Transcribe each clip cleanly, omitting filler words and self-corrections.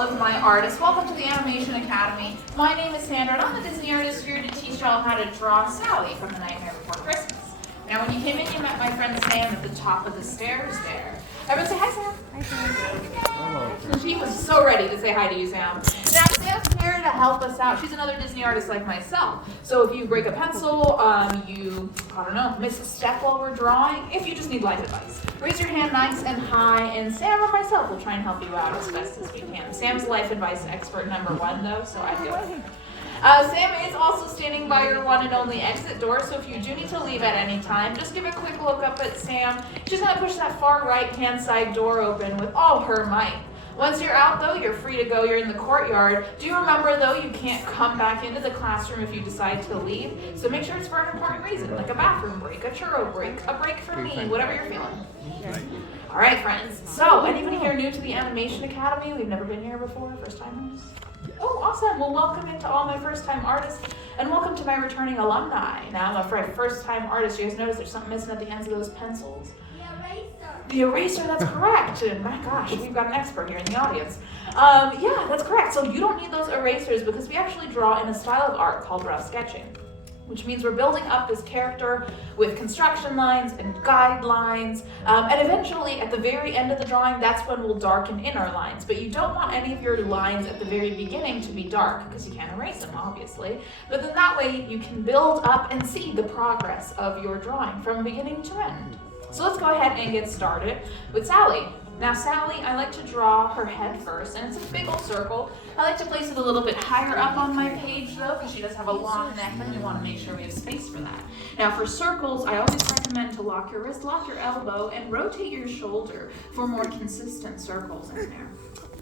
all of my artists. Welcome to the Animation Academy. My name is Sandra and I'm a Disney artist here to teach y'all how to draw Sally from The Nightmare Before Christmas. Now when you came in, you met my friend Sam at the top of the stairs there. Everyone say hi, Sam. Hi, Sam. She was so ready to say hi to you, Sam. Now Sam's here to help us out. She's another Disney artist like myself. So if you break a pencil, miss a step while we're drawing, if you just need life advice, raise your hand nice and high, and Sam or myself will try and help you out as best as we can. Sam's life advice expert number one, though, so I do it. Sam is also standing by your one and only exit door, so if you do need to leave at any time, just give a quick look up at Sam. She's going to push that far right-hand side door open with all her might. Once you're out, though, you're free to go. You're in the courtyard. Do remember, though, you can't come back into the classroom if you decide to leave, so make sure it's for an important reason, like a bathroom break, a churro break, a break for me, whatever you're feeling. All right, friends. So, anybody here new to the Animation Academy? We've never been here before, first timers? Oh, awesome. Well, welcome into all my first-time artists, and welcome to my returning alumni. Now, I'm a first-time artist. You guys notice there's something missing at the ends of those pencils? The eraser, that's correct. And my gosh, we've got an expert here in the audience. Yeah, that's correct. So you don't need those erasers because we actually draw in a style of art called rough sketching, which means we're building up this character with construction lines and guidelines, and eventually at the very end of the drawing, that's when we'll darken in our lines. But you don't want any of your lines at the very beginning to be dark because you can't erase them, obviously. But then that way you can build up and see the progress of your drawing from beginning to end. So let's go ahead and get started with Sally. Now Sally, I like to draw her head first, and it's a big old circle. I like to place it a little bit higher up on my page though, because she does have a long neck, and we want to make sure we have space for that. Now for circles, I always recommend to lock your wrist, lock your elbow, and rotate your shoulder for more consistent circles in there.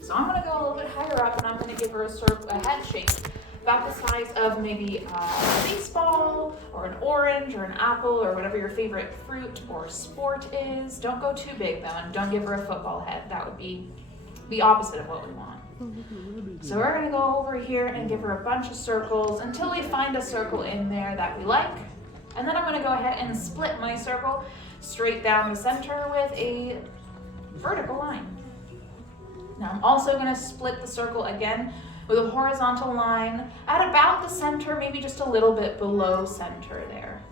So I'm going to go a little bit higher up, and I'm going to give her a head shape about the size of maybe a baseball or an orange or an apple or whatever your favorite fruit or sport is. Don't go too big though, and don't give her a football head. That would be the opposite of what we want. So we're going to go over here and give her a bunch of circles until we find a circle in there that we like. And then I'm going to go ahead and split my circle straight down the center with a vertical line. Now I'm also going to split the circle again with a horizontal line at about the center, maybe just a little bit below center there.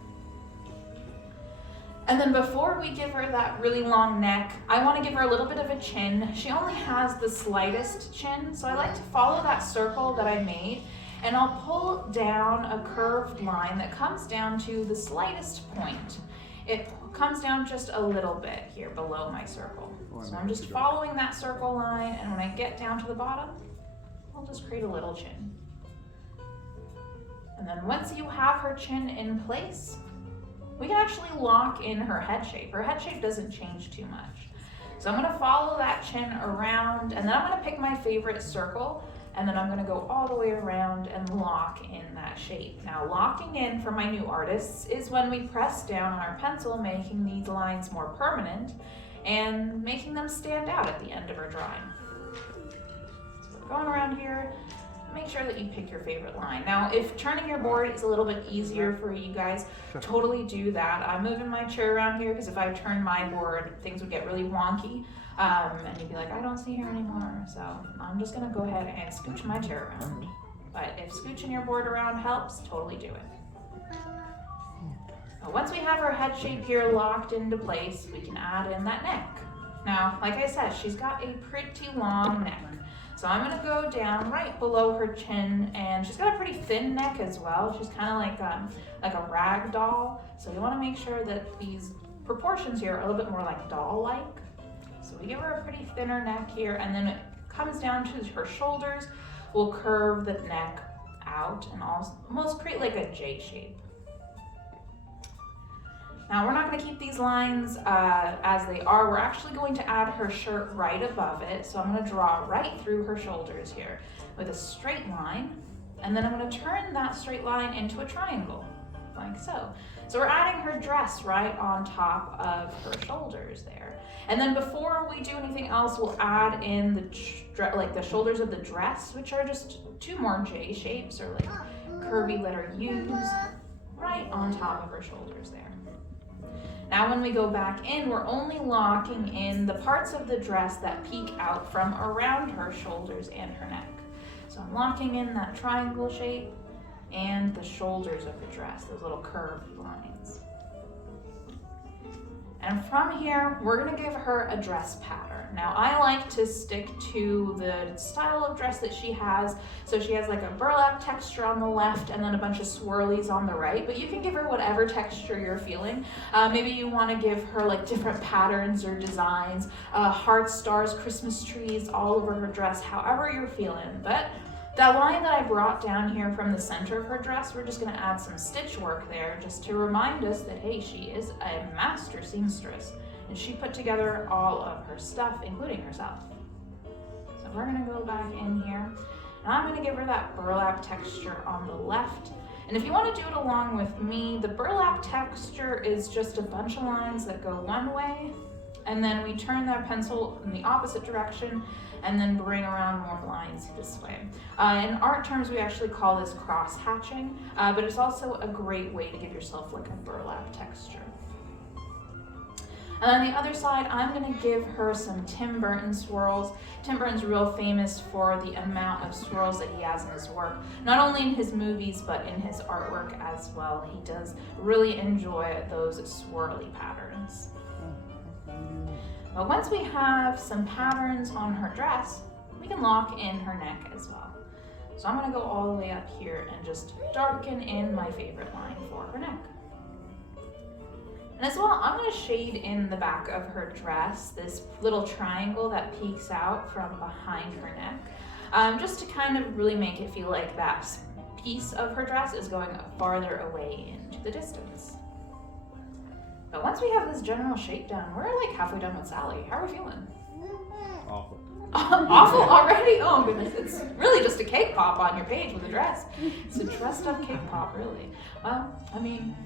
And then before we give her that really long neck, I want to give her a little bit of a chin. She only has the slightest chin, so I like to follow that circle that I made, and I'll pull down a curved line that comes down to the slightest point. It comes down just a little bit here below my circle. So I'm just following that circle line, and when I get down to the bottom, I'll just create a little chin. And then once you have her chin in place, we can actually lock in her head shape. Her head shape doesn't change too much. So I'm going to follow that chin around, and then I'm going to pick my favorite circle, and then I'm going to go all the way around and lock in that shape. Now locking in for my new artists is when we press down on our pencil, making these lines more permanent and making them stand out at the end of our drawing. Going around here, make sure that you pick your favorite line. Now, if turning your board is a little bit easier for you guys, totally do that. I'm moving my chair around here because if I turned my board, things would get really wonky, and you'd be like, I don't see her anymore. So I'm just gonna go ahead and scooch my chair around. But if scooching your board around helps, totally do it. Now, once we have our head shape here locked into place, we can add in that neck. Now, like I said, she's got a pretty long neck. So I'm going to go down right below her chin, and she's got a pretty thin neck as well. She's kind of like a rag doll. So you want to make sure that these proportions here are a little bit more like doll-like. So we give her a pretty thinner neck here, and then it comes down to her shoulders. We'll curve the neck out and almost create like a J shape. Now we're not going to keep these lines as they are. We're actually going to add her shirt right above it. So I'm going to draw right through her shoulders here with a straight line. And then I'm going to turn that straight line into a triangle, like so. So we're adding her dress right on top of her shoulders there. And then before we do anything else, we'll add in the shoulders of the dress, which are just two more J shapes or like curvy letter U's right on top of her shoulders there. Now when we go back in, we're only locking in the parts of the dress that peek out from around her shoulders and her neck. So I'm locking in that triangle shape and the shoulders of the dress, those little curved lines. And from here, we're gonna give her a dress pattern. Now I like to stick to the style of dress that she has. So she has like a burlap texture on the left and then a bunch of swirlies on the right, but you can give her whatever texture you're feeling. Maybe you wanna give her like different patterns or designs, hearts, stars, Christmas trees all over her dress, however you're feeling. But that line that I brought down here from the center of her dress, we're just gonna add some stitch work there just to remind us that, hey, she is a master seamstress and she put together all of her stuff, including herself. So we're gonna go back in here and I'm gonna give her that burlap texture on the left. And if you wanna do it along with me, the burlap texture is just a bunch of lines that go one way and then we turn that pencil in the opposite direction and then bring around more lines this way. In art terms, we actually call this cross-hatching, but it's also a great way to give yourself like a burlap texture. And on the other side, I'm gonna give her some Tim Burton swirls. Tim Burton's real famous for the amount of swirls that he has in his work, not only in his movies, but in his artwork as well. He does really enjoy those swirly patterns. But once we have some patterns on her dress, we can lock in her neck as well. So I'm gonna go all the way up here and just darken in my favorite line for her neck. And as well, I'm gonna shade in the back of her dress, this little triangle that peeks out from behind her neck, just to kind of really make it feel like that piece of her dress is going farther away into the distance. But once we have this general shape down, we're like halfway done with Sally. How are we feeling? Awful. Awful already? Oh goodness, it's really just a cake pop on your page with a dress. It's a dressed up cake pop, really. Well, I mean,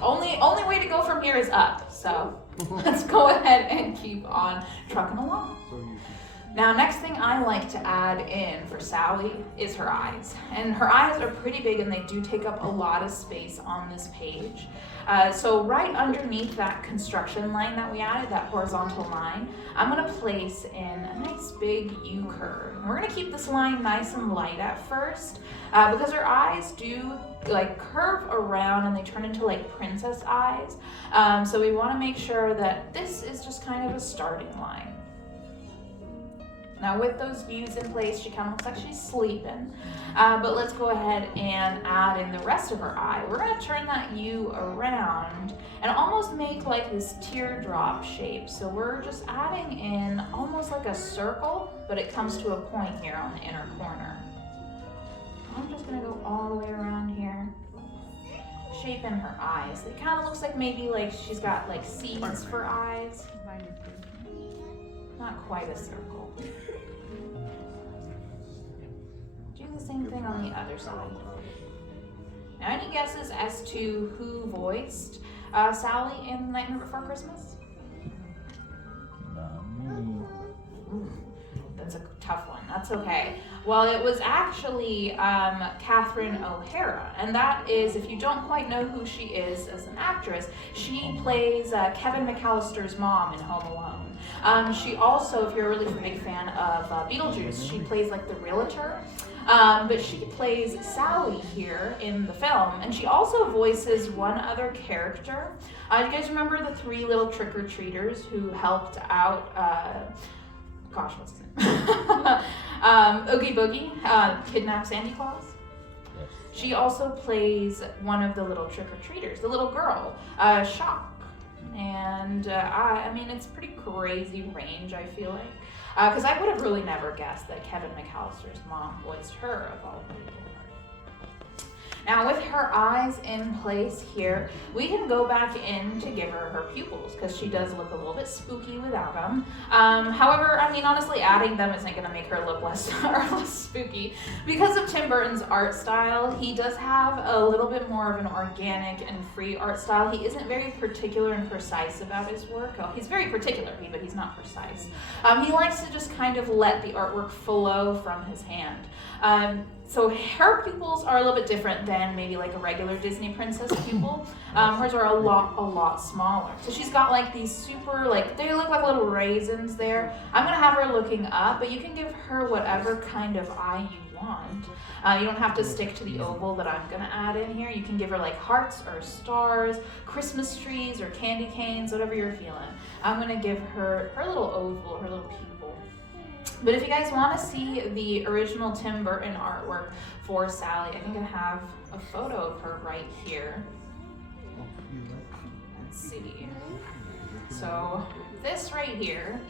only way to go from here is up. So let's go ahead and keep on trucking along. Now, next thing I like to add in for Sally is her eyes. And her eyes are pretty big and they do take up a lot of space on this page. So right underneath that construction line that we added, that horizontal line, I'm gonna place in a nice big U curve. And we're gonna keep this line nice and light at first because her eyes do like curve around and they turn into like princess eyes. So we wanna make sure that this is just kind of a starting line. Now with those views in place, she kind of looks like she's sleeping, but let's go ahead and add in the rest of her eye. We're gonna turn that U around and almost make like this teardrop shape. So we're just adding in almost like a circle, but it comes to a point here on the inner corner. I'm just gonna go all the way around here, shape in her eyes. It kind of looks like maybe like she's got like seeds for eyes. Not quite a circle. Do the same thing on the other side. Now, any guesses as to who voiced Sally in Nightmare Before Christmas? That's a tough one. That's okay. Well, it was actually Catherine O'Hara, and that is, if you don't quite know who she is as an actress, she plays Kevin McAllister's mom in Home Alone. She also, if you're a really big fan of Beetlejuice, she plays like the realtor. But she plays Sally here in the film, and she also voices one other character. Do you guys remember the three little trick-or-treaters who helped out, gosh, what's his name? Oogie Boogie, kidnapped Santa Claus? Yes. She also plays one of the little trick-or-treaters, the little girl, Shock. And I mean, it's pretty crazy range, I feel like. Because I would have really never guessed that Kevin McAllister's mom voiced her of all people. Now with her eyes in place here, we can go back in to give her her pupils because she does look a little bit spooky without them. However, I mean, honestly, adding them isn't going to make her look less spooky. Because of Tim Burton's art style, he does have a little bit more of an organic and free art style. He isn't very particular and precise about his work. Oh, he's very particular, but he's not precise. He likes to just kind of let the artwork flow from his hand. So her pupils are a little bit different than maybe like a regular Disney princess pupil. Hers are a lot smaller. So she's got like these super, like, they look like little raisins there. I'm gonna have her looking up, but you can give her whatever kind of eye you want. You don't have to stick to the oval that I'm gonna add in here. You can give her like hearts or stars, Christmas trees or candy canes, whatever you're feeling. I'm gonna give her her little oval, her little pupil. But if you guys want to see the original Tim Burton artwork for Sally, I think I have a photo of her right here. Let's see. So this right here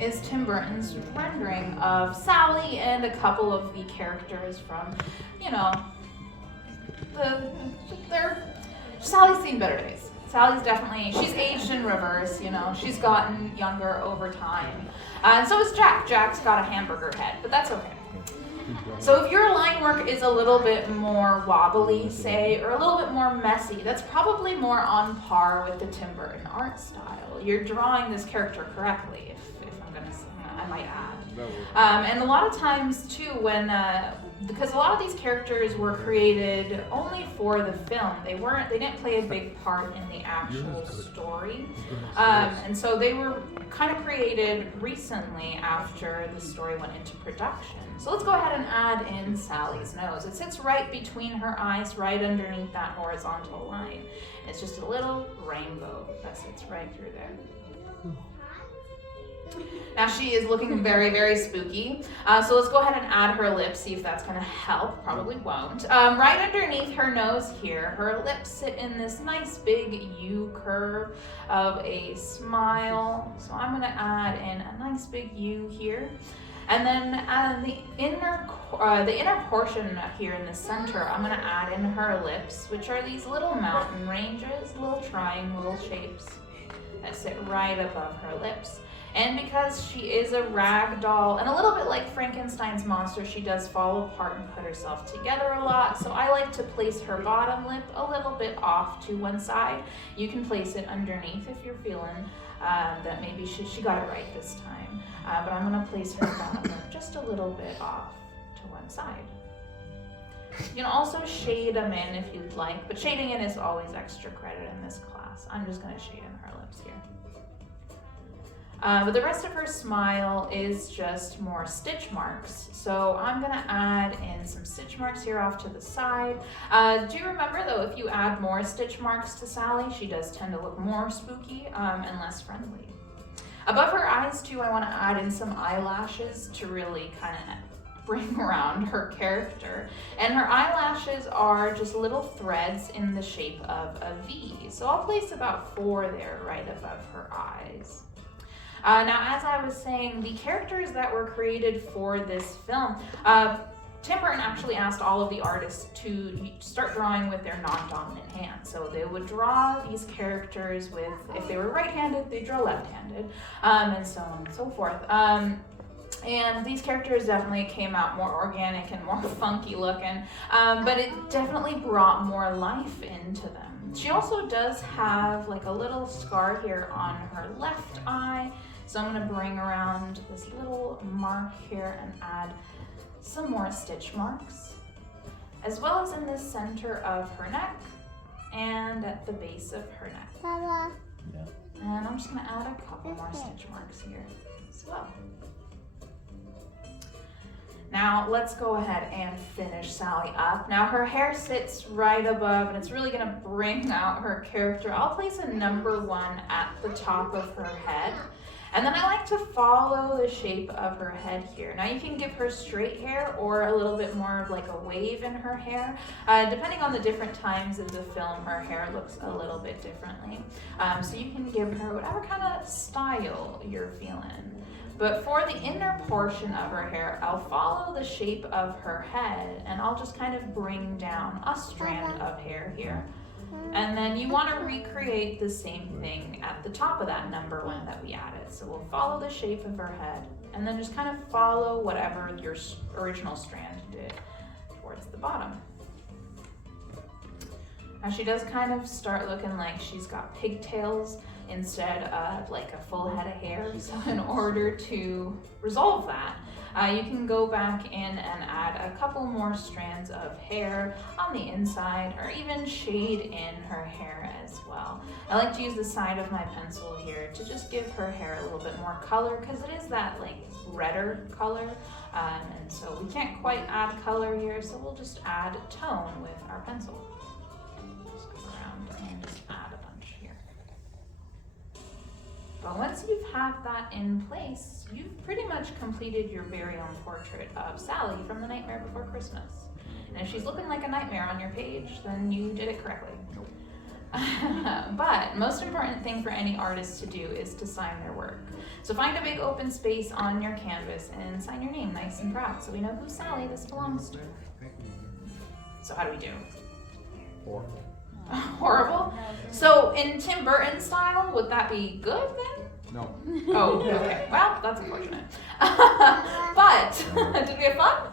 is Tim Burton's rendering of Sally and a couple of the characters from, you know, Sally's seen better days. Sally's definitely, she's aged in reverse, you know, she's gotten younger over time. And so is Jack. Jack's got a hamburger head, but that's okay. So if your line work is a little bit more wobbly, say, or a little bit more messy, that's probably more on par with the Tim Burton art style. You're drawing this character correctly, if I'm gonna say, I might add. And a lot of times too, because a lot of these characters were created only for the film, they didn't play a big part in the actual story. And so they were kind of created recently after the story went into production. So let's go ahead and add in Sally's nose. It sits right between her eyes, right underneath that horizontal line. It's just a little rainbow that sits right through there. Now she is looking very spooky. So let's go ahead and add her lips, see if that's gonna help. Probably won't. Right underneath her nose here, her lips sit in this nice big U curve of a smile. So I'm gonna add in a nice big U here. And then the inner portion here in the center, I'm gonna add in her lips, which are these little mountain ranges, little triangle shapes that sit right above her lips. And because she is a rag doll, and a little bit like Frankenstein's monster, she does fall apart and put herself together a lot. So I like to place her bottom lip a little bit off to one side. You can place it underneath if you're feeling that maybe she got it right this time. But I'm gonna place her bottom lip just a little bit off to one side. You can also shade them in if you'd like, but shading in is always extra credit in this class. I'm just gonna shade in her lips here. But the rest of her smile is just more stitch marks. So I'm gonna add in some stitch marks here off to the side. Do you remember though, if you add more stitch marks to Sally, she does tend to look more spooky and less friendly. Above her eyes too, I wanna add in some eyelashes to really kind of bring around her character. And her eyelashes are just little threads in the shape of a V. So I'll place about 4 there right above her eyes. Now, as I was saying, the characters that were created for this film, Tim Burton actually asked all of the artists to start drawing with their non-dominant hand. So they would draw these characters with, if they were right-handed, they'd draw left-handed, and so on and so forth. And these characters definitely came out more organic and more funky looking, but it definitely brought more life into them. She also does have like a little scar here on her left eye. So I'm gonna bring around this little mark here and add some more stitch marks, as well as in the center of her neck and at the base of her neck. Mama. Yeah. And I'm just gonna add a couple more stitch marks here as well. Now let's go ahead and finish Sally up. Now her hair sits right above and it's really gonna bring out her character. I'll place a number 1 at the top of her head. And then I like to follow the shape of her head here. Now you can give her straight hair or a little bit more of like a wave in her hair. Depending on the different times of the film, her hair looks a little bit differently. So you can give her whatever kind of style you're feeling. But for the inner portion of her hair, I'll follow the shape of her head and I'll just kind of bring down a strand of hair here. And then you want to recreate the same thing at the top of that number 1 that we added. So we'll follow the shape of her head and then just kind of follow whatever your original strand did towards the bottom. Now she does kind of start looking like she's got pigtails instead of like a full head of hair. So in order to resolve that, You can go back in and add a couple more strands of hair on the inside, or even shade in her hair as well. I like to use the side of my pencil here to just give her hair a little bit more color, because it is that like redder color, and so we can't quite add color here, so we'll just add tone with our pencil. Just go around and just add a bunch here. But once you've had that in place, you've pretty much completed your very own portrait of Sally from The Nightmare Before Christmas. And if she's looking like a nightmare on your page, then you did it correctly. But most important thing for any artist to do is to sign their work. So find a big open space on your canvas and sign your name nice and proud so we know who Sally this belongs to. So how do we do? Horrible. Horrible? So in Tim Burton style, would that be good then? No. Oh, okay. Well, that's unfortunate. But did we have fun?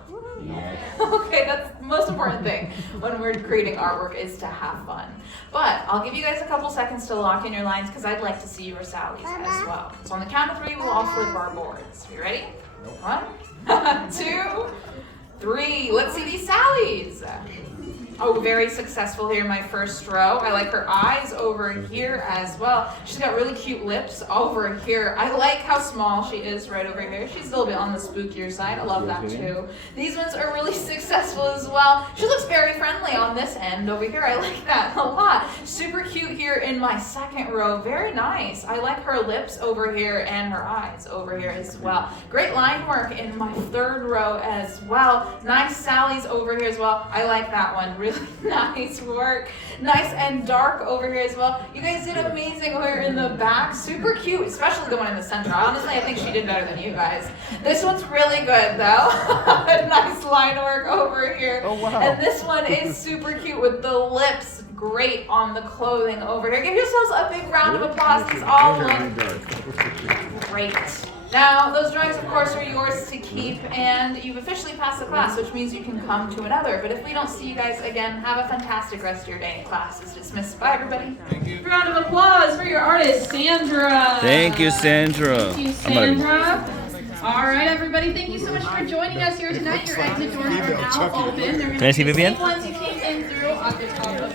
Okay, that's the most important thing when we're creating artwork, is to have fun. But I'll give you guys a couple seconds to lock in your lines, because I'd like to see your Sallies as well. So on the count of 3, we'll all flip our boards. You ready? Nope. 1, 2, 3. Let's see these Sallies. Oh, very successful here in my first row. I like her eyes over here as well. She's got really cute lips over here. I like how small she is right over here. She's a little bit on the spookier side. I love that too. These ones are really successful as well. She looks very friendly on this end over here. I like that a lot. Super cute here in my second row. Very nice. I like her lips over here and her eyes over here as well. Great line work in my third row as well. Nice Sallies over here as well. I like that one. Really nice work. Nice and dark over here as well. You guys did amazing over here in the back. Super cute, especially the one in the center. Honestly, I think she did better than you guys. This one's really good though. Nice line work over here. Oh, wow. And this one is super cute with the lips. Great on the clothing over here. Give yourselves a big round of applause. These all look great. Now, those drawings, of course, are yours to keep, and you've officially passed the class, which means you can come to another. But if we don't see you guys again, have a fantastic rest of your day. Class is dismissed. Bye, everybody. Thank you. Round of applause for your artist, Sandra. Thank you, Sandra. Thank you, Sandra. All right, everybody. Thank you so much for joining us here tonight. Your exit doors are now open. They're going to be the same ones you came in through on the top of